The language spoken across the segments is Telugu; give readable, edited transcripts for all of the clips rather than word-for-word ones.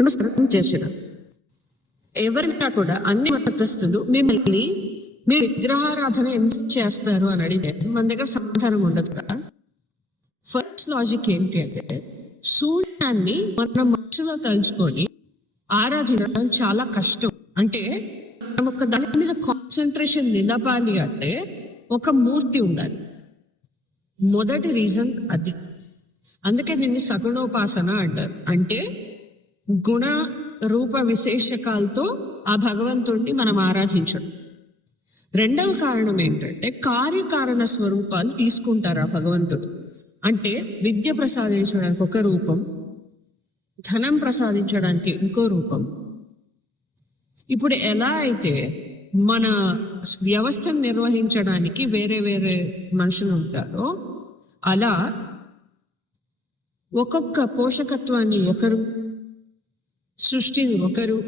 నమస్కారం చేసిన ఎవరినా కూడా అన్ని మతస్థులు మిమ్మల్ని మీరు విగ్రహారాధన ఎందుకు చేస్తారు అని అడిగితే మన దగ్గర సమాధానం ఉండదు కదా. ఫస్ట్ లాజిక్ ఏంటి అంటే, సూర్యాన్ని మన మనసులో తలుచుకొని ఆరాధించడం చాలా కష్టం. అంటే మనం ఒక దాని మీద కాన్సన్ట్రేషన్ నిలపాలి అంటే ఒక మూర్తి ఉండాలి. మొదటి రీజన్ అది. అందుకే దీన్ని సగుణోపాసన అంటారు. అంటే గుణ రూప విశేషకాలతో ఆ భగవంతుడిని మనం ఆరాధించడం. రెండవ కారణం ఏంటంటే, కార్యకారణ స్వరూపాలు తీసుకుంటారు ఆ భగవంతుడు. అంటే విద్య ప్రసాదించడానికి ఒక రూపం, ధనం ప్రసాదించడానికి ఇంకో రూపం. ఇప్పుడు ఎలా అయితే మన వ్యవస్థను నిర్వహించడానికి వేరే వేరే మనుషులు ఉంటారో, అలా ఒక్కొక్క పోషకత్వాన్ని ఒకరు, సృష్టిని ఒకరు,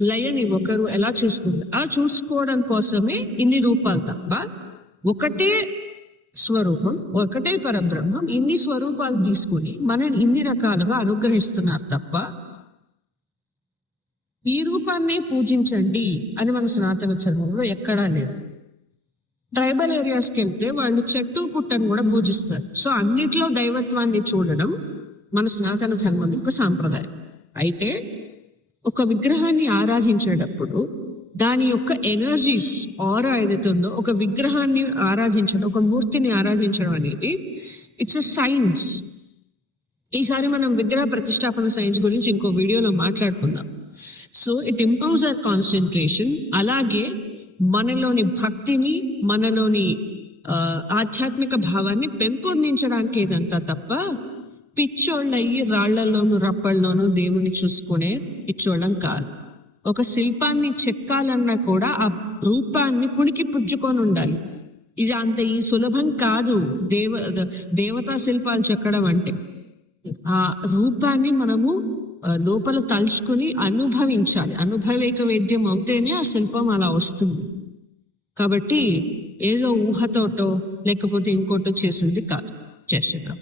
లయని ఒకరు ఎలా చూసుకుంటారు. అలా చూసుకోవడం కోసమే ఇన్ని రూపాలు తప్ప ఒకటే స్వరూపం, ఒకటే పరబ్రహ్మం ఇన్ని స్వరూపాలు తీసుకుని మనల్ని ఇన్ని రకాలుగా అనుగ్రహిస్తున్నారు తప్ప ఈ రూపాన్నే పూజించండి అని మన సనాతన ధర్మంలో ఎక్కడా లేదు. ట్రైబల్ ఏరియాస్కి వెళ్తే వాళ్ళు చెట్టు పుట్టను కూడా పూజిస్తారు. సో అన్నిట్లో దైవత్వాన్ని చూడడం మన సనాతన ధర్మం యొక్క సాంప్రదాయం. అయితే ఒక విగ్రహాన్ని ఆరాధించేటప్పుడు దాని యొక్క ఎనర్జీస్ ఆరా ఏదైతుందో, ఒక విగ్రహాన్ని ఆరాధించడం, ఒక మూర్తిని ఆరాధించడం అనేది ఇట్స్ ఎ సైన్స్. ఈసారి మనం విగ్రహ ప్రతిష్టాపన సైన్స్ గురించి ఇంకో వీడియోలో మాట్లాడుకుందాం. So it improves our concentration. అలాగే మనలోని భక్తిని, మనలోని ఆధ్యాత్మిక భావాన్ని పెంపొందించడానికి ఇదంతా తప్ప పిచ్చోళ్ళయ్యి రాళ్లలోను రప్పల్లోనూ దేవుని చూసుకునే పిచ్చోళ్ళం కాదు. ఒక శిల్పాన్ని చెక్కాలన్నా కూడా ఆ రూపాన్ని పుణికి పుచ్చుకొని ఉండాలి. ఇది అంత ఈ సులభం కాదు. దేవతా శిల్పాలు చెక్కడం అంటే ఆ రూపాన్ని మనము లోపల తలుచుకుని అనుభవించాలి. అనుభవేక వేద్యం అవుతేనే ఆ శిల్పం అలా వస్తుంది. కాబట్టి ఏదో ఊహతోటో లేకపోతే ఇంకోటో చేసింది కాదు, చేసేద్దాం.